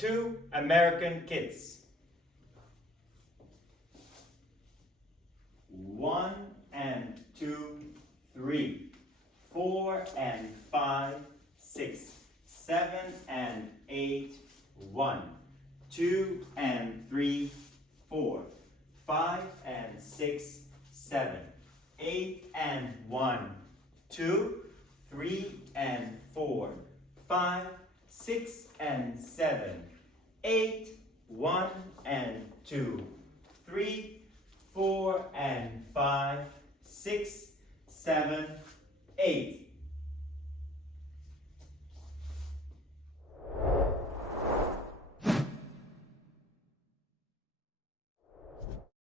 2 American kids. 1 and 2, 3, 4 and 5, 6, 7 and 8, 1, 2 and 3, 4, 5 and 6, 7, 8 and 1, 2, 3 and 4, 5, 6 and 7, 8, 1 and 2, 3,